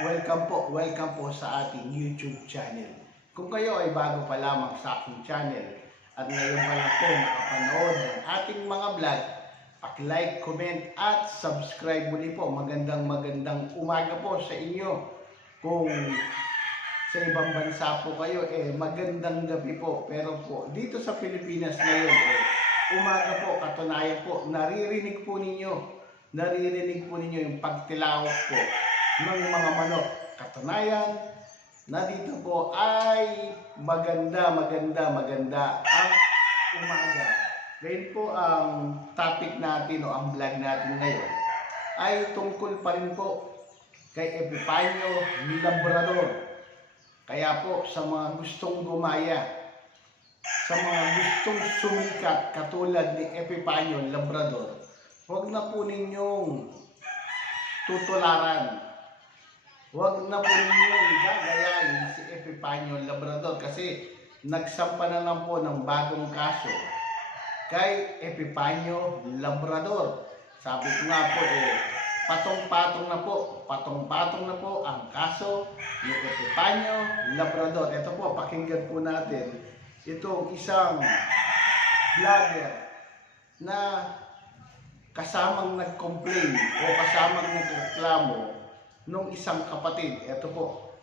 welcome po, welcome po sa ating YouTube channel. Kung kayo ay bago pa lamang sa aking channel at ngayon pa lang po nakapanood ng ating mga vlog, like, comment at subscribe muli po. Magandang magandang umaga po sa inyo. Kung sa ibang bansa po kayo, eh magandang gabi po. Pero po, dito sa Pilipinas ngayon, eh, umaga po, katunayan po, naririnig po ninyo, naririnig po ninyo yung pagtilawak po ng mga manok. Katunayan, na dito po ay maganda, maganda, maganda ang umaga. Ngayon po ang topic natin o ang vlog natin ngayon ay tungkol pa rin po kay Epipanyo Labrador. Kaya po sa mga gustong gumaya, sa mga gustong sumikat katulad ni Epipanyo Labrador, huwag na po ninyong tutularan. Huwag na po ninyong gagayain si Epipanyo Labrador kasi nagsampa na lang po ng bagong kaso kay Epipanyo Labrador. Sabi ko nga po eh, patong-patong na po, patong-patong na po ang kaso ni Epipanyo Labrador. Ito po, pakinggan po natin itong isang vlogger na kasamang nag-complain o kasamang nagreklamo nung isang kapatid. Ito po.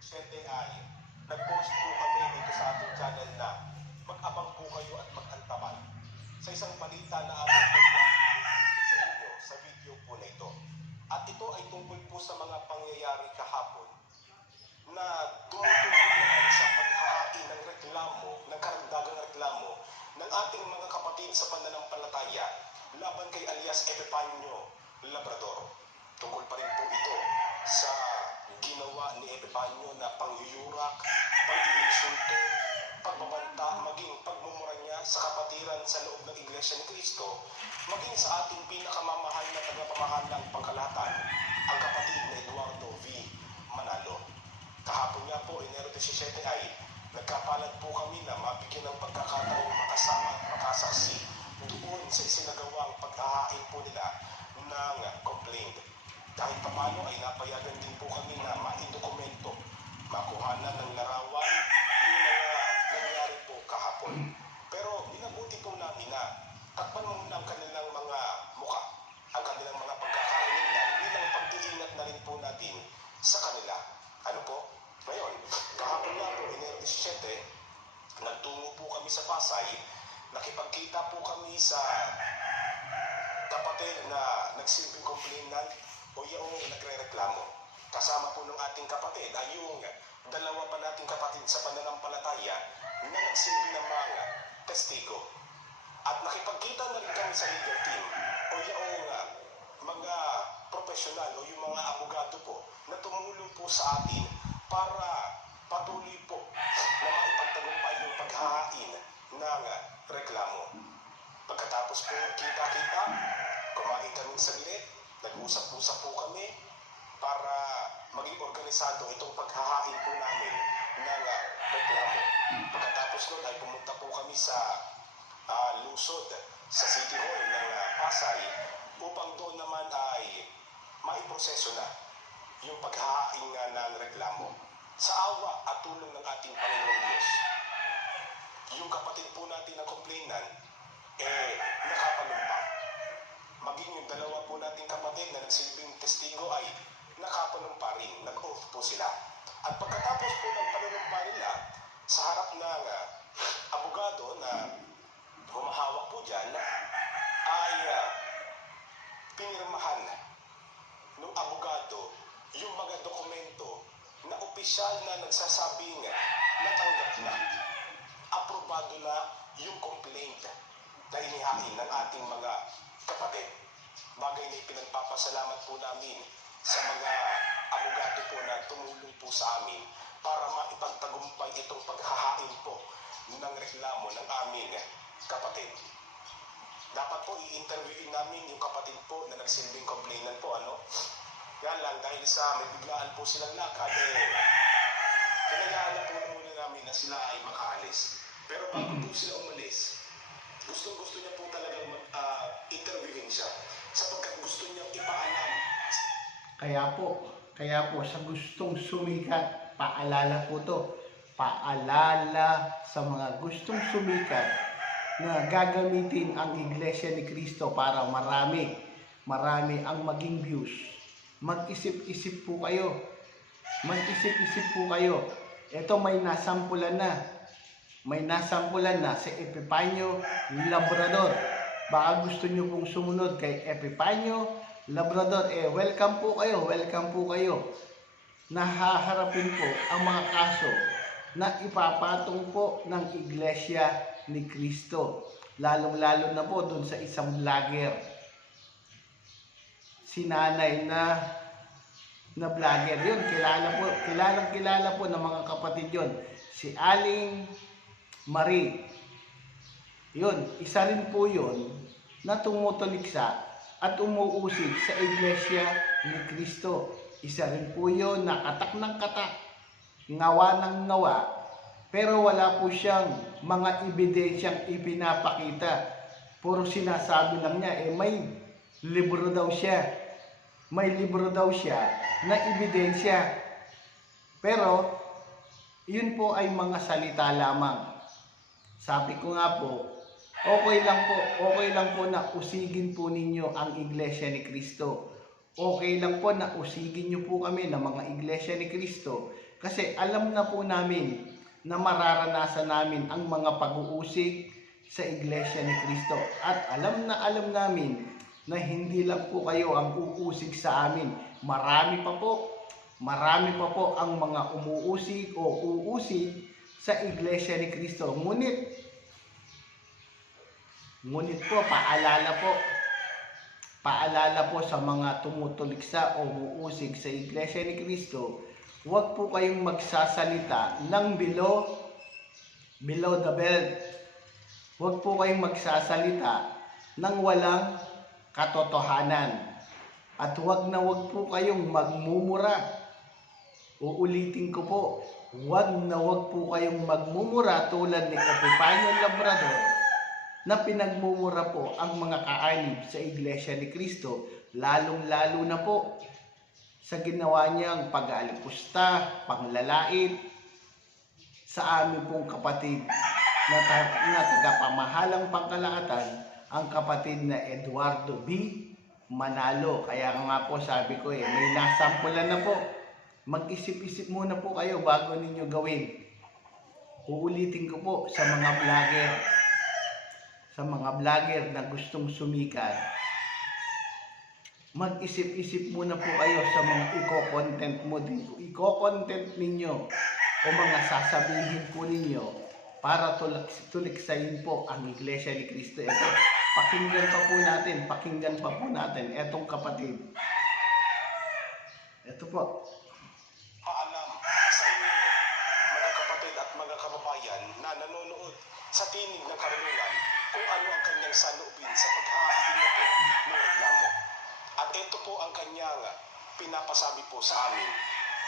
Siyempre ay, nag-post po kami dito sa ating channel na mag-abang po kayo at mag-antabay sa isang balita na aming naglalagay sa inyo sa video po na ito. At ito ay tungkol po sa mga pangyayari kahapon na tungkol sa paghahain ng reklamo, ng karagdagang reklamo ng ating mga kapatid sa pananampalataya laban kay alias Epipanyo Labrador. Tungkol pa rin po ito sa ginawa ni Epipanyo na pangyuyurak, pag-iinsulto, pagbabanta, maging pagmumura niya sa kapatiran sa loob ng Iglesia ni Cristo, maging sa ating pinakamamahal na tagapamahalang pangkalahatan, ang kapatid na Eduardo V. Manalo. Kahapon nga po, Enero 17 ay nagkapalad po kami na mabigyan ng pagkakataong makasaksi doon sa isinagawang paghahain po nila ng complaint. Kahit papano ay napayagan din po kami na maindokumento, makuhanan ng larawan yung mga nangyari po kahapon. Pero minabuti po namin na takpan muna ang kanilang mga muka, ang kanilang mga pagkakainan bilang pag-iingat na rin po natin sa kanila. Ano po? Ngayon, kahapon nga po, Enero 17, nagtungo po kami sa Pasay, nakipagkita po kami sa kapatid na nagsilbing complainant o yung nagre-reklamo. Kasama po ng ating kapatid ay yung dalawa pa nating kapatid sa pananampalataya na nagsilbi ng mga testigo. At nakipagkita na rin kami sa legal team o yung mga profesional o yung mga abogado po na tumulong po sa atin para patuloy po na maipagtagumpay yung paghahain ng reklamo. Pagkatapos po kita-kita, kumain kami saglit, nag-usap-usap po kami para maging organisado itong paghahain po namin ng uh, reklamo. Pagkatapos nun ay pumunta po kami sa ah, Lusod, sa City Hall ng ah, Pasay upang doon naman ay maiproseso na yung paghahain nga ng reklamo. Sa awa at tulong ng ating Panginoong Diyos, yung kapatid po natin na complainant, eh, nakapanumpa. Maging yung dalawa po nating kapatid na nagsilbing testigo ay nakapanumpa rin, nag-oath po sila. At pagkatapos po ng panunumpa nila, sa harap ng ah, abogado na humahawak po dyan, ay ah, pinirmahan ng abogado yung mga dokumento na opisyal na nagsasabing natanggap na, aprobado na yung complaint na inihain ng ating mga kapatid. Bagay na ipinagpapasalamat po namin sa mga abogado po na tumulong po sa amin para maipagtagumpay itong paghahain po ng reklamo ng aming kapatid. Dapat po i-interviewin namin yung kapatid po na nagsilbing complainant po, ano? Yan lang, dahil sa may biglaan po silang lakad, eh, na po na muna namin na sila ay makaalis. Pero bago po sila umalis, gusto-gusto niya po talagang mag-interviewin siya sapagkat gusto niya ipaalam Kaya po, Kaya po sa gustong sumikat, paalala po to. Paalala sa mga gustong sumikat na gagamitin ang Iglesia ni Cristo para marami, marami ang maging views. Mag-isip-isip po kayo. Mag-isip-isip po kayo. Ito may nasampulan na. May nasampulan na si Epipanyo Labrador. Baka gusto nyo pong sumunod kay Epipanyo Labrador. Eh, welcome po kayo. Welcome po kayo. Nahaharapin po ang mga kaso na ipapatong po ng Iglesia ni Cristo. Lalong-lalo na po dun sa isang vlogger. Si nanay na na vlogger yun. Kilala po, kilala, kilala po ng mga kapatid yun. Si Aling Marie. Yun, isa rin po yun na tumutuliksa at umuusig sa Iglesia ni Cristo. Isa rin po yun na katak ng katak, ngawa ng ngawa, pero wala po siyang mga ebidensyang ipinapakita. Puro sinasabi lang niya, eh may libro daw siya. May libro daw siya na ebidensya. Pero, yun po ay mga salita lamang. Sabi ko nga po, okay lang po, okay lang po na usigin po ninyo ang Iglesia ni Cristo. Okay lang po na usigin nyo po kami ng mga Iglesia ni Cristo kasi alam na po namin na mararanasan namin ang mga pag-uusig sa Iglesia ni Cristo. At alam na alam namin na hindi lang po kayo ang uusig sa amin. Marami pa po, marami pa po ang mga umuusig o uusig sa Iglesia ni Cristo. Ngunit, ngunit po, paalala po, paalala po sa mga tumutuliksa o umuusig sa Iglesia ni Cristo, huwag po kayong magsasalita ng below, below the belt. Huwag po kayong magsasalita ng walang katotohanan. At huwag na huwag po kayong magmumura. Uulitin ko po, huwag na huwag po kayong magmumura tulad ni Epifanio Labrador na pinagmumura po ang mga kaanib sa Iglesia ni Cristo, lalong-lalo na po sa ginawa niyang pag-aalipusta, panglalait sa amin pong kapatid na, ta- na tagapamahalang pangkalahatan, ang kapatid na Eduardo B. Manalo. Kaya nga po sabi ko eh, may nasampulan na po. Mag-isip-isip muna po kayo bago ninyo gawin. Uulitin ko po sa mga vlogger, sa mga vlogger na gustong sumikat, mag-isip-isip muna po kayo sa mga i-content mo din. I-content ninyo o mga sasabihin po ninyo para tulik tuliksayin po ang Iglesia ni Cristo. Ito, pakinggan pa po natin, pakinggan pa po natin etong kapatid. Ito po. paalam sa inyo, mga kapatid at mga kababayan na nanonood sa tinig ng karunungan kung ano ang kanyang saloobin sa paghahain na po ng reklamo. At ito po ang kanyang pinapasabi po sa amin,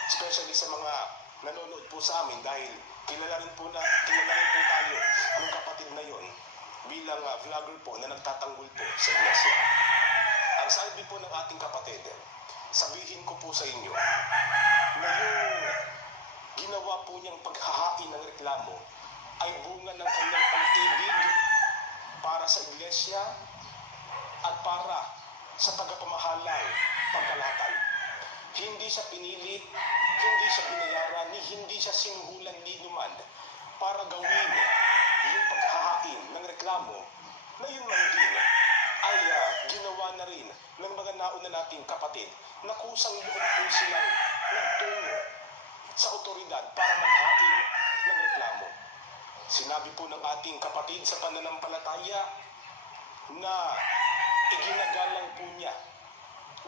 especially sa mga nanonood po sa amin dahil kilala rin po na kilala rin po tayo ng kapatid na yon bilang ah, vlogger po na nagtatanggol po sa iglesia. Ang sabi po ng ating kapatid, sabihin ko po sa inyo na yung ginawa po niyang paghahain ng reklamo ay bunga ng kanyang pag-ibig para sa iglesia at para sa tagapamahalang pagkalatan. Hindi siya pinilit, hindi siya binayaran, ni hindi siya sinuhulan ni numan para gawin yung paghahain ng reklamo na yun man din ay ah, ginawa na rin ng mga nauna nating kapatid na kusang loob po silang nagtungo sa otoridad para maghain ng reklamo. Sinabi po ng ating kapatid sa pananampalataya na iginagalang po niya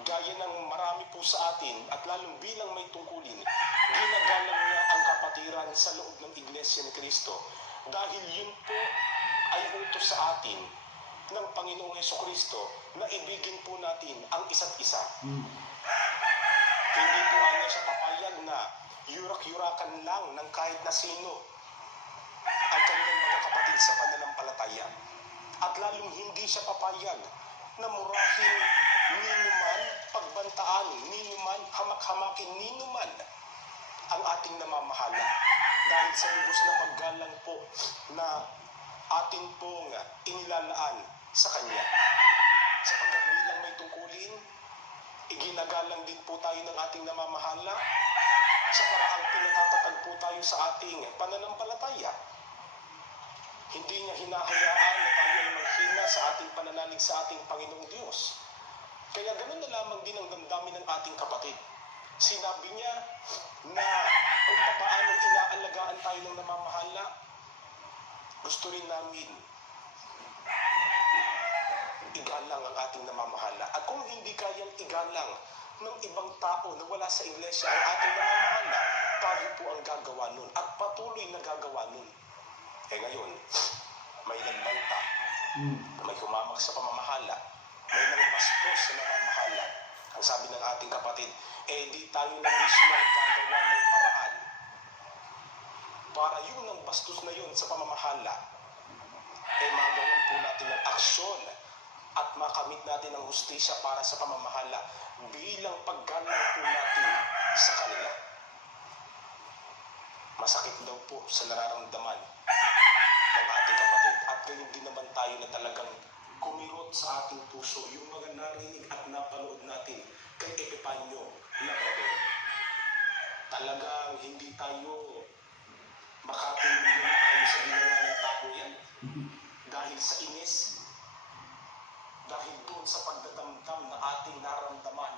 gaya ng marami po sa atin at lalong bilang may tungkulin, ginagalang niya ang kapatiran sa loob ng Iglesia ni Kristo dahil yun po ay utos sa atin ng Panginoong Heso Kristo na ibigin po natin ang isa't isa. Hmm. Hindi po anya siya papayag na yurak-yurakan lang ng kahit na sino kapatid sa pananampalataya. At lalong hindi siya papayag na murahin ni man pagbantaan ninuman, hamak-hamakin ninuman ang ating namamahala. Dahil sa lubos na paggalang po na atin pong inilalaan sa Kanya. Sapagkat bilang may tungkulin, iginagalang din po tayo ng ating namamahala sa paraang pinatatatag po tayo sa ating pananampalataya. Hindi niya hinahayaan na tayo ay maghina sa ating pananalig sa ating Panginoong Diyos. Kaya ganun na lamang din ang damdamin ng ating kapatid. Sinabi niya na kung paano inaalagaan tayo ng namamahala, gusto rin namin igalang ang ating namamahala. At kung hindi kayang igalang ng ibang tao na wala sa iglesia ang ating namamahala, tayo po ang gagawa nun at patuloy na gagawa nun. Eh ngayon, may nagbanta, Hmm. may humamak sa pamamahala, may nangbastos sa namamahala. Ang sabi ng ating kapatid, eh di tayo na mismo ang gagawa ng paraan para yung nang bastos na yun sa pamamahala, eh magawan po natin ng aksyon at makamit natin ang hustisya para sa pamamahala bilang paggalang po natin sa kanila. Masakit daw po sa nararamdaman ng at din naman tayo na talagang kumirot sa ating puso yung mga narinig at napanood natin kay Epipanyo Labrador. Talagang hindi tayo makatulong na tayo sa ginawa ng tao yan dahil sa inis, dahil doon sa pagdadamdam na ating naramdaman,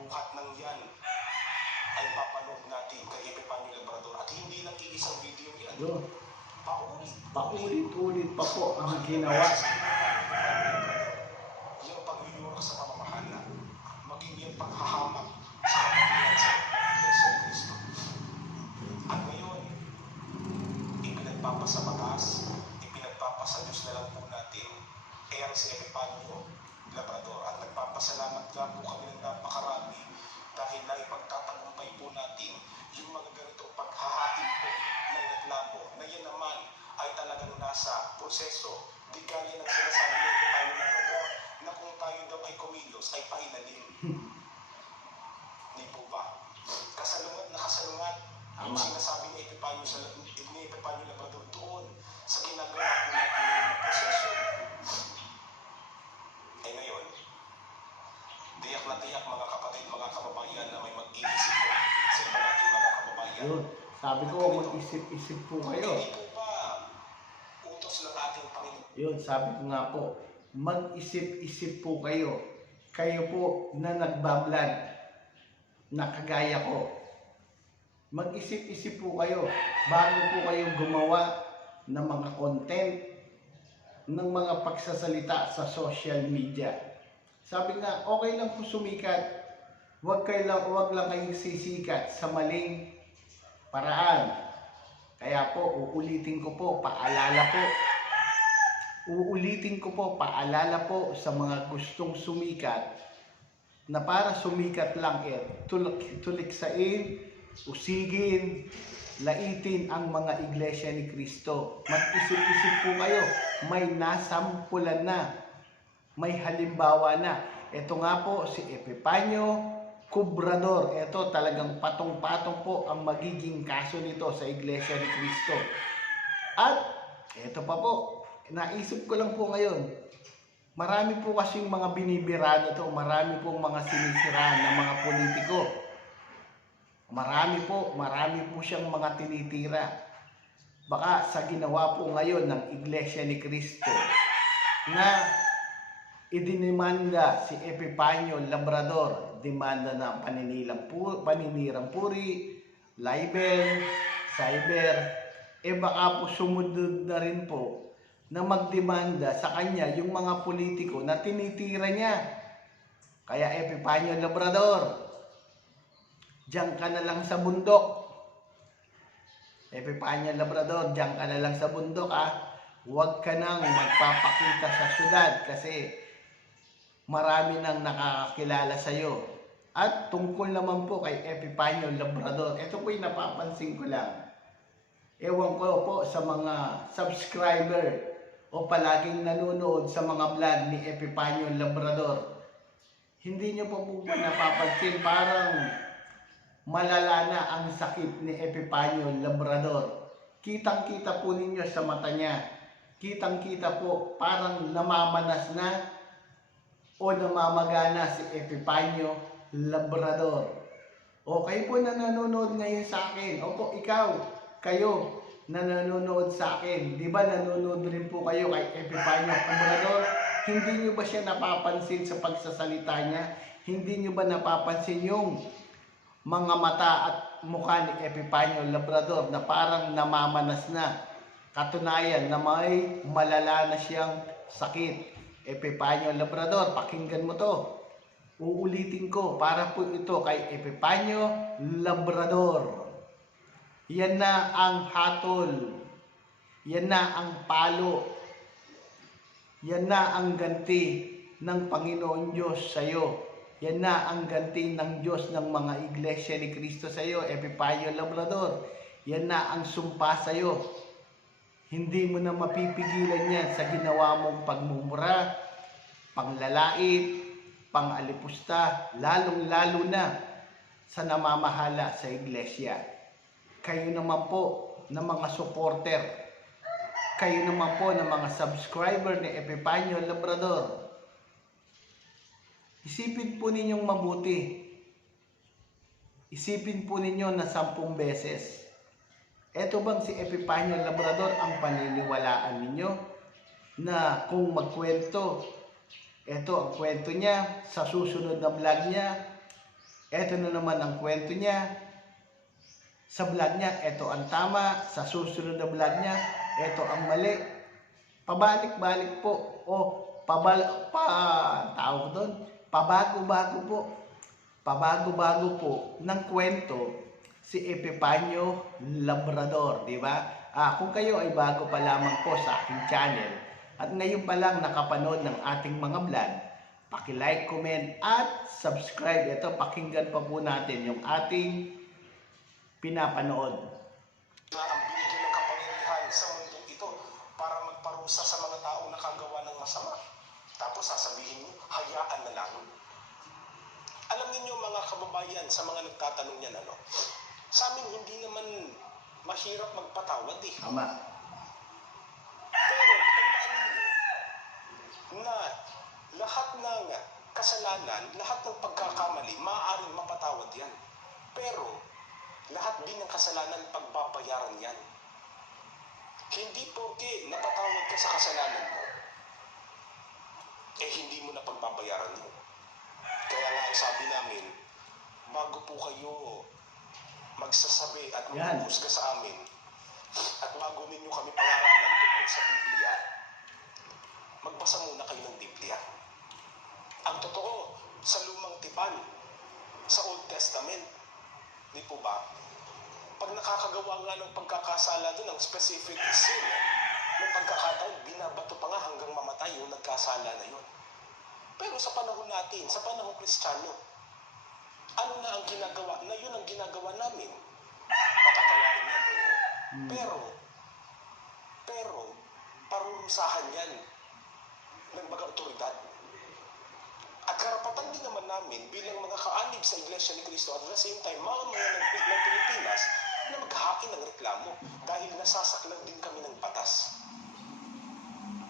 buhat ng yan ay papanood natin kay Epipanyo Labrador. At hindi lang iisang video yan. Paulit-ulit pa po ang ginawa. Yung pagyuyura sa pamamahala, maging yung paghahamak sa kapatiran sa ni Cristo. At ngayon, ipinagpapasa batas, ipinagpapasa Diyos na lang po natin, eh ang si Epipanyo Labrador. At nagpapasalamat nga po kami ng napakarami dahil na ipagtatagumpay po natin yung mga ganitong paghahain po ng reklamo na yan naman ay nasa proseso di gaya ng sinasabi ng Epipanyo Labrador na kung tayo daw ay kumilos ay painalim. Di po ba? Kasalungat na kasalungat ang sinasabi ni Epipanyo, sa, ni Epipanyo Labrador doon sa ginagawa ng proseso. Eh ngayon, tiyak na tiyak mga kapatid, mga kababayan na may mag-iisip po sa iba nating mga kababayan. Yun. Sabi ko, mag-isip-isip po kayo. Hindi po utos ng ating Panginoon? Yun, sabi ko nga po, mag-isip-isip po kayo. Kayo po na nagbablog, na kagaya ko. Mag-isip-isip po kayo bago po kayo gumawa ng mga content, ng mga pagsasalita sa social media. Sabi nga, okay lang po sumikat. Huwag kayo lang, huwag lang kayong sisikat sa maling paraan. Kaya po, uulitin ko po, paalala po, uulitin ko po, paalala po sa mga gustong sumikat na para sumikat lang eh, tulik, tuliksain, usigin, laitin ang mga iglesia ni Kristo. Mag-isip-isip po kayo, may nasampulan na, may halimbawa na. Ito nga po si Epipanyo Kubrador. Ito talagang patong-patong po ang magiging kaso nito sa iglesia ni Kristo. At ito pa po, naisip ko lang po ngayon, marami po kasing mga binibira nito, marami pong mga sinisiraan ng mga politiko. Marami po, marami po siyang mga tinitira. Baka sa ginawa po ngayon ng Iglesia ni Cristo na idinimanda si Epipanyo Labrador, demanda na paninilang pu paninirang puri, libel, cyber, eh baka po sumunod na rin po na magdemanda sa kanya yung mga politiko na tinitira niya. Kaya Epipanyo Labrador, diyan ka na lang sa bundok. Epipanyo Labrador, diyan ka na lang sa bundok ah. Huwag ka nang magpapakita sa syudad kasi marami nang nakakakilala sa iyo. At tungkol naman po kay Epipanyo Labrador, ito po yung napapansin ko lang. Ewan ko po sa mga subscriber o palaging nanonood sa mga vlog ni Epipanyo Labrador. Hindi nyo pa po ba napapansin parang malala na ang sakit ni Epipanyo Labrador. Kitang-kita po ninyo sa mata niya. Kitang-kita po parang namamanas na o namamagana si Epipanyo Labrador. O kayo po na nanonood ngayon sa akin. Opo, ikaw, kayo na nanonood sa akin. Di ba nanonood rin po kayo kay Epipanyo Labrador? Hindi nyo ba siya napapansin sa pagsasalita niya? Hindi nyo ba napapansin yung mga mata at mukha ni Epipanyo Labrador na parang namamanas na? Katunayan na may malala na siyang sakit. Epipanyo Labrador, pakinggan mo to. Uulitin ko para po ito kay Epipanyo Labrador. Yan na ang hatol. Yan na ang palo. Yan na ang ganti ng Panginoon Diyos sa iyo. Yan na ang ganti ng Diyos ng mga iglesia ni Kristo sa iyo, Epipanyo Labrador. Yan na ang sumpa sa iyo. Hindi mo na mapipigilan yan sa ginawa mong pagmumura, panglalait, pangalipusta, lalong-lalo na sa namamahala sa iglesia. Kayo naman po na mga supporter, kayo naman po na mga subscriber ni Epipanyo Labrador. Isipin po ninyong mabuti. Isipin po ninyo na sampung beses. Eto bang si Epipanyo Labrador ang paniniwalaan ninyo na kung magkwento, eto ang kwento niya sa susunod na vlog niya, eto na naman ang kwento niya, sa vlog niya, eto ang tama, sa susunod na vlog niya, eto ang mali. Pabalik-balik po o pabal pa tawag doon, pabago-bago po. Pabago-bago po ng kwento si Epipanyo Labrador, di ba? Ah, kung kayo ay bago pa lamang po sa aking channel at ngayon pa lang nakapanood ng ating mga vlog, paki-like, comment at subscribe. Ito, pakinggan pa po natin yung ating pinapanood. na ang binigyan ng kapangyarihan sa mundong ito para magparusa sa mga taong nakagawa ng masama. Tapos sasabihin niyo, hayaan na lang. Alam niyo mga kababayan, sa mga nagtatanong yan, ano, sa amin hindi naman mahirap magpatawad eh. Tama. Pero tandaan niyo na lahat ng kasalanan, lahat ng pagkakamali, maaaring mapatawad yan. Pero lahat din ng kasalanan, pagbabayaran yan. Hindi porke napatawad ka sa kasalanan mo, eh hindi mo na pagbabayaran mo. Kaya nga ang sabi namin, bago po kayo magsasabi at maghuhusga sa amin, at bago ninyo kami pangaralan tungkol sa Biblia, magbasa muna kayo ng Biblia. Ang totoo, sa lumang tipan, sa Old Testament, di po ba? Pag nakakagawa nga ng pagkakasala doon, ng specific sin, ng pagkakataon, binabato pa nga hanggang mamatay yung nagkasala na yun. Pero sa panahon natin, sa panahon kristyano, ano na ang ginagawa? Na yun ang ginagawa namin. Makatawarin yan, oo. Pero, pero, parurusahan yan ng mga otoridad. At karapatan din naman namin bilang mga kaanib sa Iglesia ni Cristo at at the same time, mga mga ng, ng Pilipinas na maghain ng reklamo dahil nasasaklan din kami ng batas.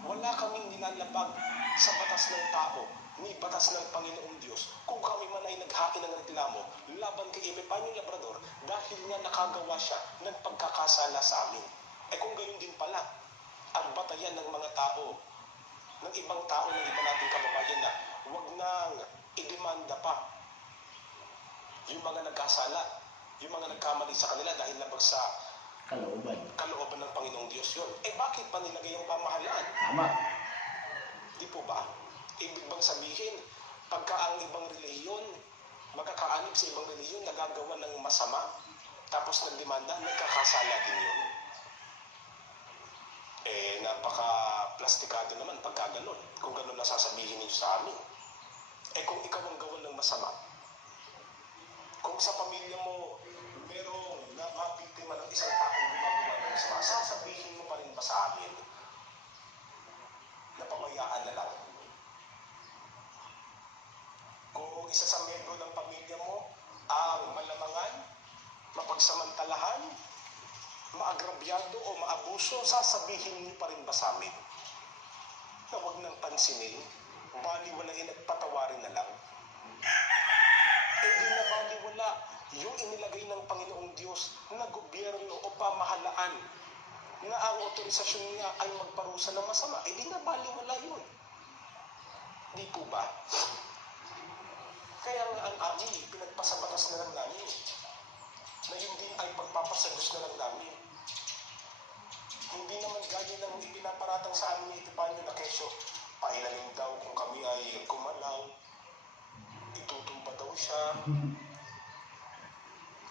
Wala kaming nilalabag sa batas ng tao ni batas ng Panginoong Diyos kung kami man ay naghain ng reklamo laban kay Epipanyo Labrador dahil nga nakagawa siya ng pagkakasala sa amin. Eh kung gayon din pala, ang batayan ng mga tao, ng ibang tao, ng iba nating kababayan na huwag nang idemanda pa yung mga nagkasala, yung mga nagkamali sa kanila dahil labag sa Kalooban. kalooban ng Panginoong Diyos yun. Eh bakit pa nilagay ang pamahalaan? Tama. Di po ba? Ibig bang sabihin, pagka ang ibang reliyon, magkakaanib sa ibang reliyon, nagagawa ng masama, tapos nagdemanda, nagkakasala din yun. Eh, napaka-plastikado naman pagka ganun. Kung ganun na niyo sa amin. Eh, kung ikaw ang gawan ng masama, kung sa pamilya mo, merong na mabiktima ng isang taong gumagawa ng masama, sasabihin mo pa rin ba sa amin na pabayaan na lang? Kung isa sa membro ng pamilya mo ang malamangan, mapagsamantalahan, maagrabyado o maabuso, sasabihin niyo pa rin ba sa amin na huwag nang pansinin, baliwalain at patawarin na lang? Eh di na baliwala yung inilagay ng Panginoong Diyos na gobyerno o pamahalaan na ang otorisasyon niya ay magparusa ng masama, eh di na baliwala yun. Di po ba? Kaya nga ang amin, pinagpasabatas na lang namin na yun din ay pagpapasagos na lang namin. Hindi naman gaya ng ipinaparatang sa amin ni Epipanyo na kesyo, pailalim daw kung kami ay gumalaw, itutumba daw siya.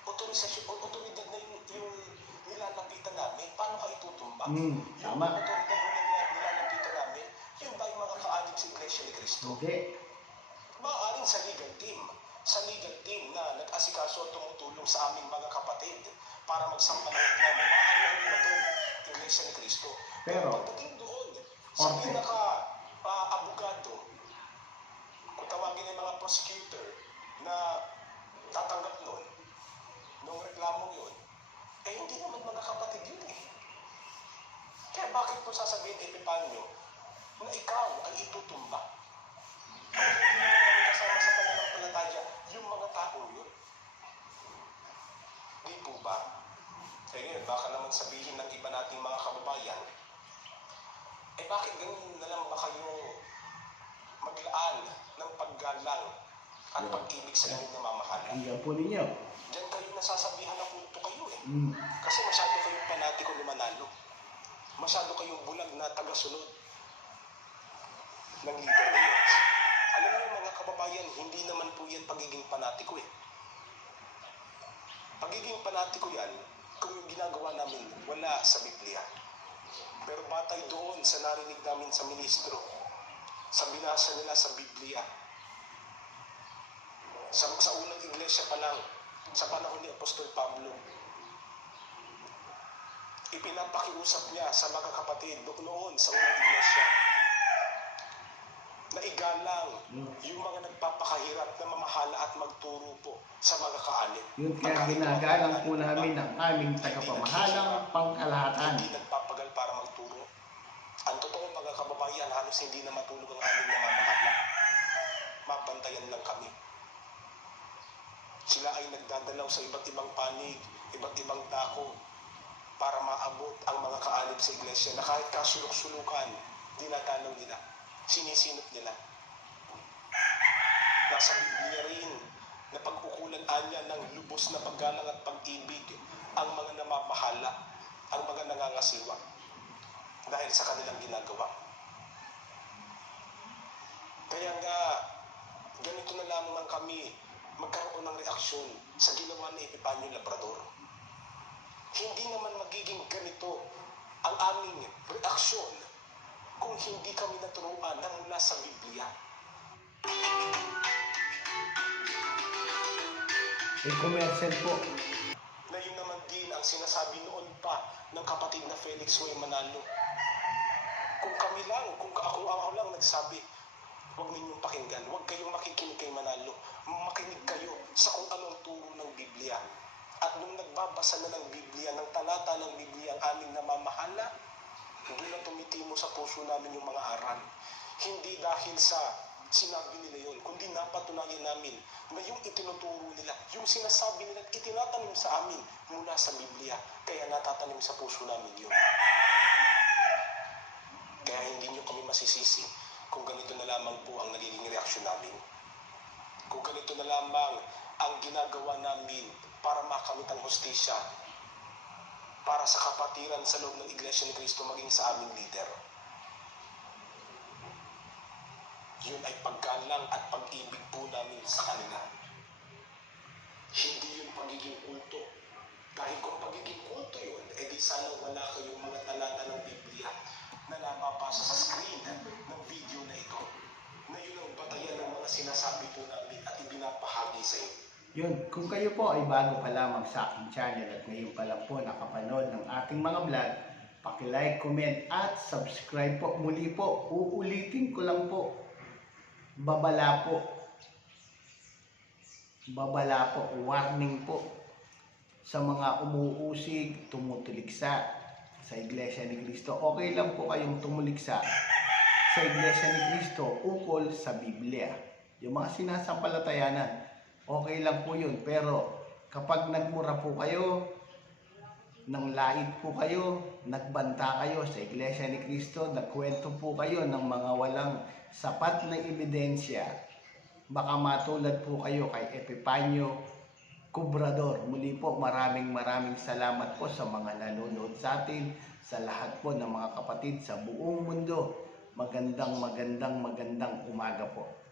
Otorisasyon, otoridad na yung, yung nilalapitan namin, paano ka itutumba? Hmm, Yung tama. otoridad na nila- nilalapitan namin, yun ba yung mga kaalit sa Iglesia ni Cristo? Hindi. Sa legal team. Sa legal team na nag-asikaso at tumutulong sa aming mga kapatid para magsampa ng reklamo. Maaaring nila doon, Iglesia ni Cristo. Pero- pagdating doon, sa Okay. pinaka ah, abogado, kung tawagin ng mga prosecutor na tatanggap nun, nung reklamong yun, eh hindi naman mga kapatid yun eh. Kaya bakit mo sasabihin, Epipanyo, na ikaw ay itutumba? Kung hindi naman namin kasama sa pananampalataya, yung mga tao yun. Di po ba? Eh ngayon, baka naman sabihin ng iba nating mga kababayan, eh bakit ganun na lang ba kayo maglaan ng paggalang at Yeah. pag-ibig sa inyong namamahal? Hanggang po ninyo. Diyan kayo nasasabihan na kulto kayo eh. Hmm. Kasi masyado kayong panatiko lumanalo. Masyado kayong bulag na tagasunod ng leader ninyo. Kababayan, hindi naman po yan pagiging panatiko eh. Pagiging panatiko yan, kung yung ginagawa namin, wala sa Biblia. Pero batay doon sa narinig namin sa ministro, sa binasa nila sa Biblia, sa, sa unang iglesia pa lang, sa panahon ni Apostol Pablo, ipinapakiusap niya sa mga kapatid noon sa unang iglesia na igalang yung mga nagpapakahirap na mamahala at magturo po sa mga kaalit. Yun kaya ginagalang po namin ang aming tagapamahalang pangkalahatan. Hindi nagpapagal para magturo. Ang totoo mga kababayan, halos hindi na matulog ang aming namamahala. Mapantayan lang kami. Sila ay nagdadalaw sa iba't ibang panig, iba't ibang dako para maabot ang mga kaalib sa iglesia na kahit kasulok-sulukan, dinadalaw nila, sinisinop nila. Nasa Biblia rin na pag-ukulan anya ng lubos na paggalang at pag-ibig ang mga namamahala, ang mga nangangasiwa dahil sa kanilang ginagawa. Kaya nga, ganito na lamang kami magkaroon ng reaksyon sa ginawa ni Epipanyo Labrador. Hindi naman magiging ganito ang aming reaksyon kung hindi kami naturuan na mula sa Biblia. May commercial po. na yun naman din ang sinasabi noon pa ng kapatid na Felix Way Manalo. Kung kami lang, kung ako, ako lang nagsabi, huwag ninyong pakinggan, huwag kayong makikinig kay Manalo. Makinig kayo sa kung anong turo ng Biblia. At nung nagbabasa na ng Biblia, ng talata ng Biblia ang aming namamahala, doon na tumitimo sa puso namin yung mga aral. Hindi dahil sa sinabi nila yon, kundi napatunayan namin na yung itinuturo nila, yung sinasabi nila, itinatanim sa amin mula sa Biblia. Kaya natatanim sa puso namin yun. Kaya hindi nyo kami masisisi kung ganito na lamang po ang nagiging reaksyon namin. Kung ganito na lamang ang ginagawa namin para makamit ang hustisya para sa kapatiran sa loob ng Iglesia ni Cristo maging sa aming leader. Yun ay paggalang at pag-ibig po namin sa kanila. Hindi yun pagiging kulto. Dahil kung pagiging kulto yun, edi sana wala kayong mga talata ng Biblia na napapasa sa screen ng video na ito. Na yun ang batayan ng mga sinasabi po namin at ibinapahagi sa inyo. Yun, kung kayo po ay bago pa lamang sa aking channel at ngayon pa lang po nakapanood ng ating mga vlog, paki-like, comment at subscribe po. Muli po, uulitin ko lang po. Babala po. babala po, warning po sa mga umuusig, tumutuliksa sa Iglesia ni Cristo. Okay lang po kayong tumuliksa sa Iglesia ni Cristo ukol sa Biblia. Yung mga sinasampalatayanan, okay lang po yun. Pero kapag nagmura po kayo, nang lait po kayo, nagbanta kayo sa Iglesia ni Cristo, nagkwento po kayo ng mga walang sapat na ebidensya, baka matulad po kayo kay Epipanyo Kubrador. Muli po maraming maraming salamat po sa mga nanonood sa atin, sa lahat po ng mga kapatid sa buong mundo. Magandang magandang magandang umaga po.